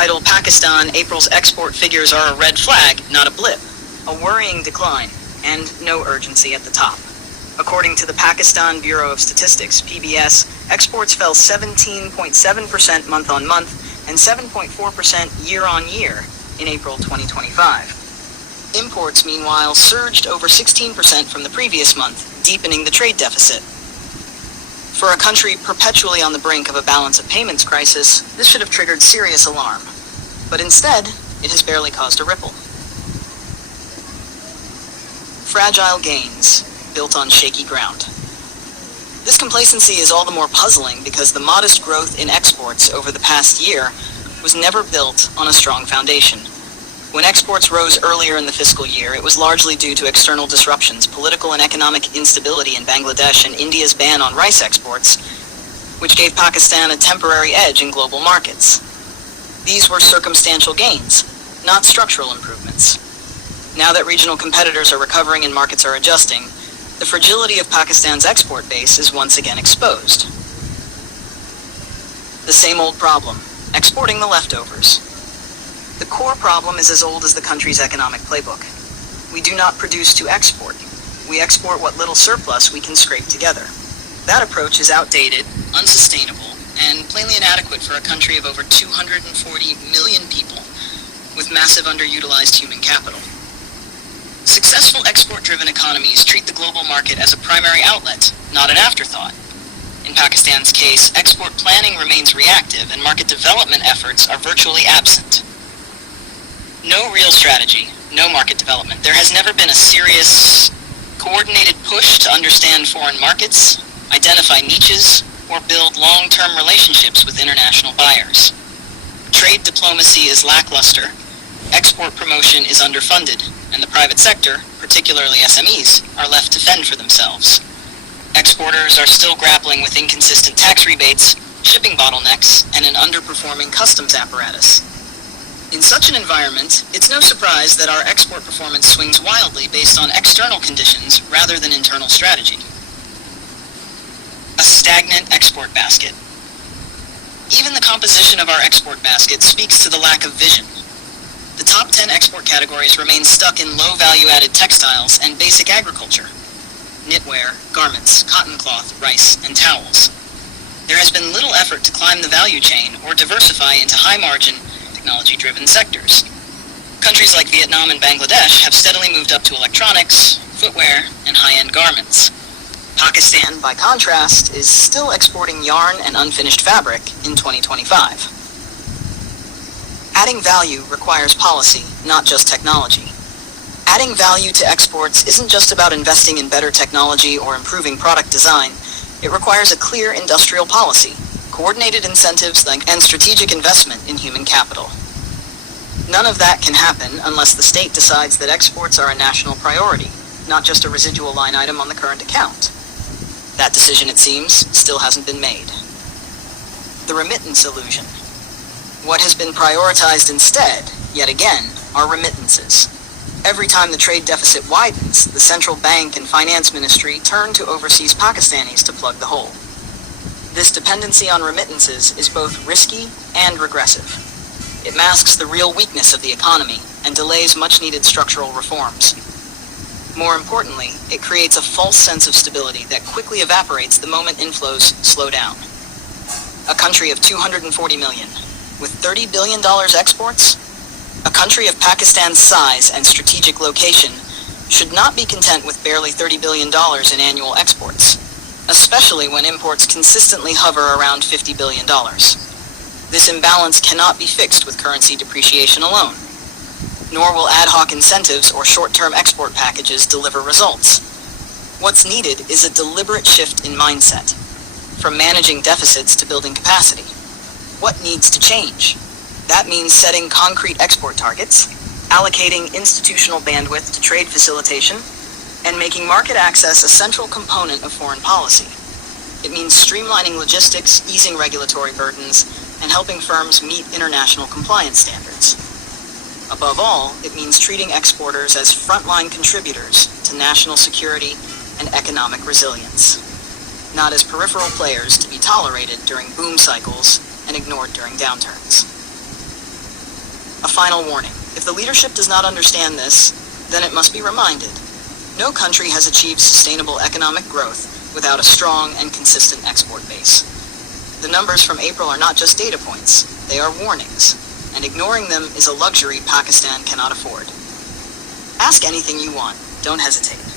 title Pakistan, April's export figures are a red flag, not a blip. A worrying decline, and no urgency at the top. According to the Pakistan Bureau of Statistics, PBS, exports fell 17.7% month-on-month and 7.4% year-on-year in April 2025. Imports, meanwhile, surged over 16% from the previous month, deepening the trade deficit. For a country perpetually on the brink of a balance of payments crisis, this should have triggered serious alarm. But instead, it has barely caused a ripple. Fragile gains, built on shaky ground. This complacency is all the more puzzling because the modest growth in exports over the past year was never built on a strong foundation. When exports rose earlier in the fiscal year, it was largely due to external disruptions, political and economic instability in Bangladesh, and India's ban on rice exports, which gave Pakistan a temporary edge in global markets. These were circumstantial gains, not structural improvements. Now that regional competitors are recovering and markets are adjusting, the fragility of Pakistan's export base is once again exposed. The same old problem, exporting the leftovers. The core problem is as old as the country's economic playbook. We do not produce to export. We export what little surplus we can scrape together. That approach is outdated, unsustainable, and plainly inadequate for a country of over 240 million people with massive underutilized human capital. Successful export-driven economies treat the global market as a primary outlet, not an afterthought. In Pakistan's case, export planning remains reactive and market development efforts are virtually absent. No real strategy, no market development. There has never been a serious, coordinated push to understand foreign markets, identify niches, or build long-term relationships with international buyers. Trade diplomacy is lackluster, export promotion is underfunded, and the private sector, particularly SMEs, are left to fend for themselves. Exporters are still grappling with inconsistent tax rebates, shipping bottlenecks, and an underperforming customs apparatus. In such an environment, it's no surprise that our export performance swings wildly based on external conditions rather than internal strategy. A stagnant export basket. Even the composition of our export basket speaks to the lack of vision. The top 10 export categories remain stuck in low value-added textiles and basic agriculture. Knitwear, garments, cotton cloth, rice, and towels. There has been little effort to climb the value chain or diversify into high-margin, technology-driven sectors. Countries like Vietnam and Bangladesh have steadily moved up to electronics, footwear, and high-end garments. Pakistan, by contrast, is still exporting yarn and unfinished fabric in 2025. Adding value requires policy, not just technology. Adding value to exports isn't just about investing in better technology or improving product design. It requires a clear industrial policy, coordinated incentives, and strategic investment in human capital. None of that can happen unless the state decides that exports are a national priority, not just a residual line item on the current account. That decision, it seems, still hasn't been made. The remittance illusion. What has been prioritized instead, yet again, are remittances. Every time the trade deficit widens, the central bank and finance ministry turn to overseas Pakistanis to plug the hole. This dependency on remittances is both risky and regressive. It masks the real weakness of the economy and delays much-needed structural reforms. More importantly, it creates a false sense of stability that quickly evaporates the moment inflows slow down. A country of 240 million, with $30 billion exports? A country of Pakistan's size and strategic location should not be content with barely $30 billion in annual exports, especially when imports consistently hover around $50 billion. This imbalance cannot be fixed with currency depreciation alone, nor will ad hoc incentives or short-term export packages deliver results. What's needed is a deliberate shift in mindset, from managing deficits to building capacity. What needs to change? That means setting concrete export targets, allocating institutional bandwidth to trade facilitation, and making market access a central component of foreign policy. It means streamlining logistics, easing regulatory burdens, and helping firms meet international compliance standards. Above all, it means treating exporters as frontline contributors to national security and economic resilience, not as peripheral players to be tolerated during boom cycles and ignored during downturns. A final warning. If the leadership does not understand this, then it must be reminded. No country has achieved sustainable economic growth without a strong and consistent export base. The numbers from April are not just data points, they are warnings, and ignoring them is a luxury Pakistan cannot afford. Ask anything you want, don't hesitate.